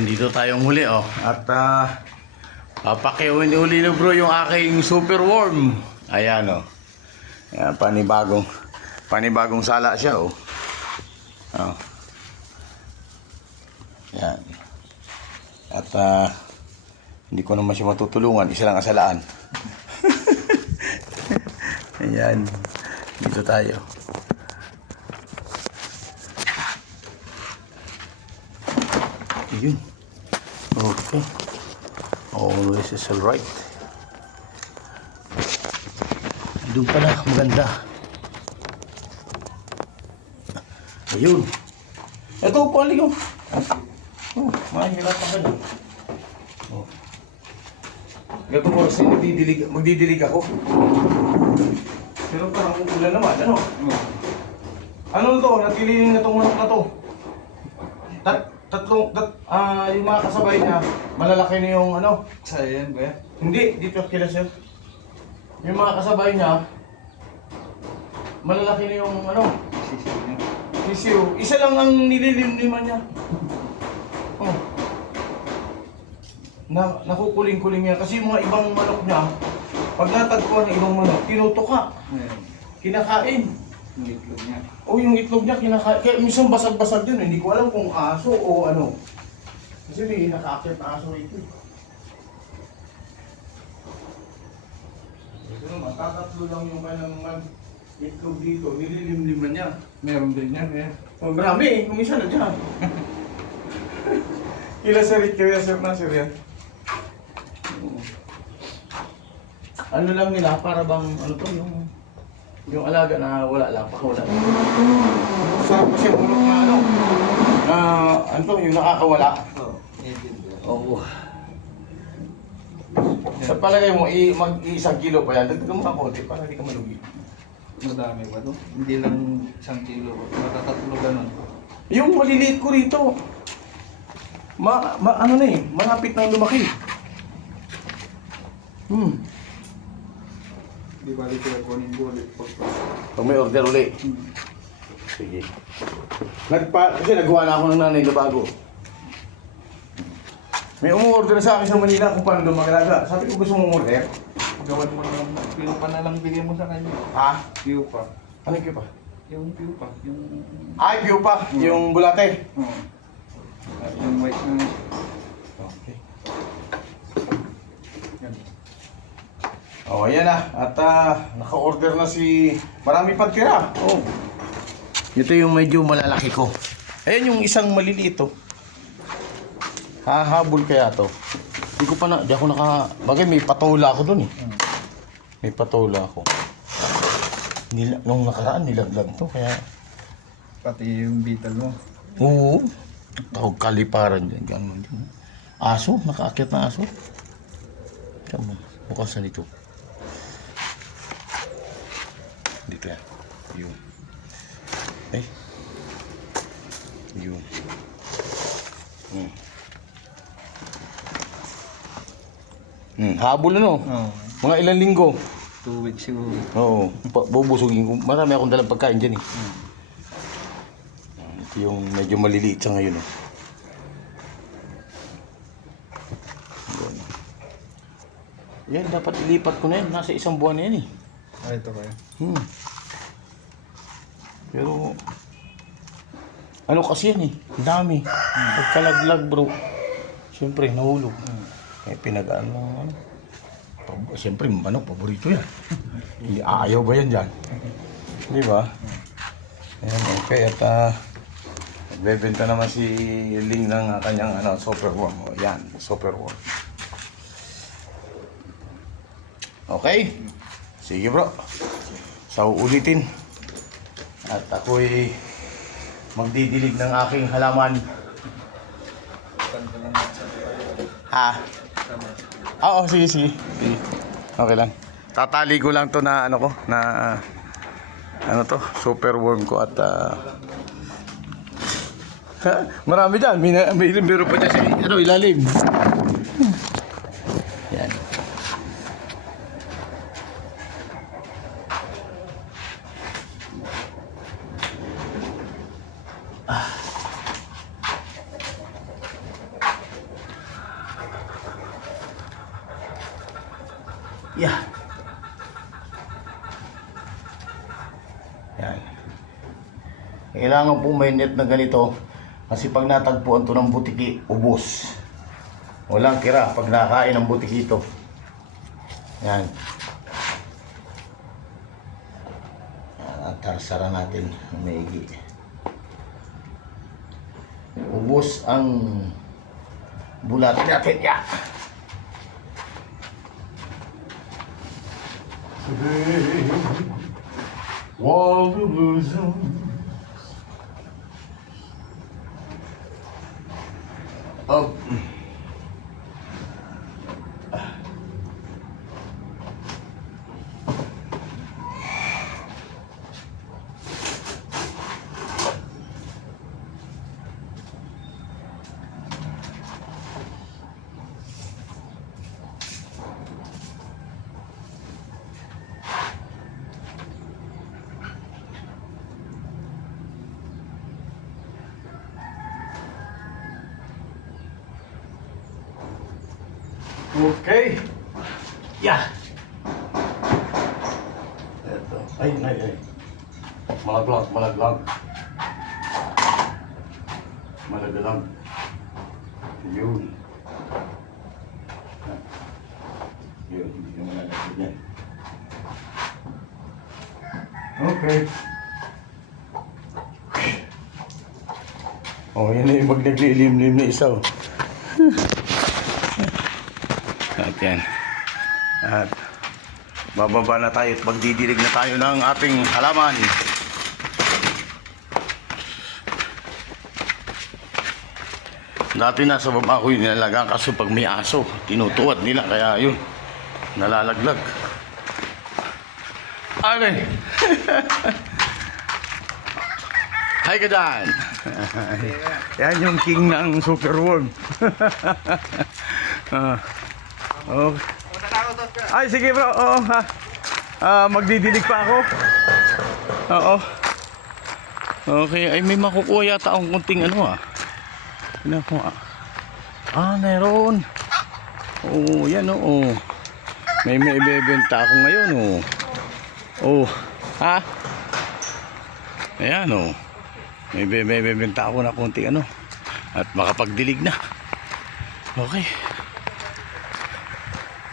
Andito tayong huli oh. At papakiuin uli na bro yung aking super worm. Ayan oh. Ayan, panibagong sala siya oh. Oh. Ayan. At hindi ko naman siya matutulungan. Isa lang asalaan. Ayan. Dito tayo. Yun. Okay. Always is alright. Doon pala, maganda. Ayun. Ito, pali ko. Oh, mahihirapan ka doon. Oh. Gato ko kasi magdidilig ako. Pero parang ulan naman, ano? Ano to? Natililing na itong manok na to. Yung mga kasabay niya, malalaki na yung ano? Sayan ba yan? Hindi, dito kila sir. Yung mga kasabay niya, malalaki na yung ano? Sisiw. Isa lang ang nililimliman niya. Oh. Nakukuling-kuling niya. Kasi yung mga ibang manok niya, pag natagpuan ng ibang manok, tinutuka. Kinakain. Yung itlog niya. O yung itlog niya kinakain. Kaya minsan basag-basag din. Hindi ko alam kung aso o ano. Kasi may nakakit na aso ito. Ito naman, tatatlo lang yung kanyang itlog dito. Nililimliman niya. Meron din yan eh. Oh, marami eh. Kumisa na dyan. Kila sir na sir yan. Ano lang nila, para bang ano to, yung alaga na wala lang, pakawala. Sarap kasi ulok na ano, ano to, yung nakakawala. Oo. Sa palagay mo, mag-1 kilo pa yan, dagdagan mo ng konti para hindi ka malugi. Madami ba to? Hindi lang 1 kilo. Matatatlo ganun. Yung maliliit ko rito, ano na eh, malapit nang lumaki. Di balik ko kunin ko ulit. Pag may order ulit. Sige. Kasi nagawa na ako ng nanay na bago. May umu-order sa akin sa Manila kung paano dumagalaga. Sabi ko gusto mong order. Gawan mo lang. Piyo pa na lang bigyan mo sa kanya. Ha? Piyo pa. Ano yung pa? Yung piyo pa. Yung... Ay, piyo pa. Yung bulate. Oo. Yung white na... Okay. Yan. Oh, ayan na. At naka-order na si... Marami pang tira. Oh. Ito yung medyo malalaki ko. Ayan yung isang maliliit to. Hahabol kaya to. Hindi ko pa na... Di ako Bagay may patola ako dun eh. May patola ako. Nung nakaraan nilaglag to kaya... Pati yung beetle mo. Oo. Tawag kaliparan dyan. Ganun dyan. Aso. Nakaakyat na aso. Tama. Bukasan dito. Dito yan. Yun. Eh. Yun. Habol ano? Oo. Mga ilang linggo. 2 weeks siguro. Oo. Bubusugin ko. Marami akong dalang pagkain dyan eh. Ito yung medyo maliliit siya ngayon. Yan, dapat ilipat ko na yan. Nasa 1 buwan na yan eh. Ah, ito kaya. Pero, ano kasi yan eh. Dami. Pagkalaglag bro. Siyempre, nahulog. Eh, pinag-ano lang ano. Siyempre, ano, paborito yan. Hindi ayaw ba yan dyan? Di ba? Ayan, okay. At, nagbebenta naman si Ling ng kanyang super worm. O, yan, super worm. Okay? Sige bro. So, ulitin. At ako'y magdidilig ng aking halaman. Ha? Oo, sige, sige. Okay lang. Tatali ko lang to na ano ko, na ano to, super worm ko at marami dyan. May meron pa dyan sa ilalim. Yan. Yeah. Yan. Kailangan po may net na ganito kasi pag natagpuan to ng butiki, ubos. Walang tira pag nakain ng butiki ito. Yan. Yan, at tarsara natin maigi. Ubos ang bulat natin. Yeah. While the blues up. Okay. Yeah. Ito. Ay. Malaglag. Malaglag. Yun. Yun, hindi naman nalaglag yan. Okay. Oh, yun na yung pag naglilim-lim na isa. Oh. At yan. At bababa na tayo at magdidilig na tayo ng ating halaman. Dati nasa baba ko yung nilalagaan kaso pag may aso, tinutuwad nila kaya yun, nalalaglag. Okay. Hi ka dyan. Yan yung king ng superworm. Oh. Ay, sige bro. Oo, ha. Magdidilig pa ako. Oo. Okay, ay may makukuha yata akong kunting ano Nakuha. Meron. Oo, yan oo. May ibebenta ako ngayon oh. Ha? Ayan oh. May ibebenta ako na kunting ano. At makapagdilig na. Okay.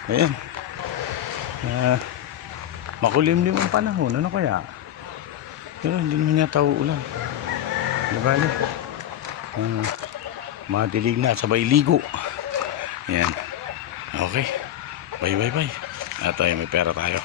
Ayan. Makulimlim ang panahon. Ano kaya? Pero hindi naman yata uulan. Diba? Madilig na. Sabay ligo. Ayan. Okay. Bye. At may pera tayo.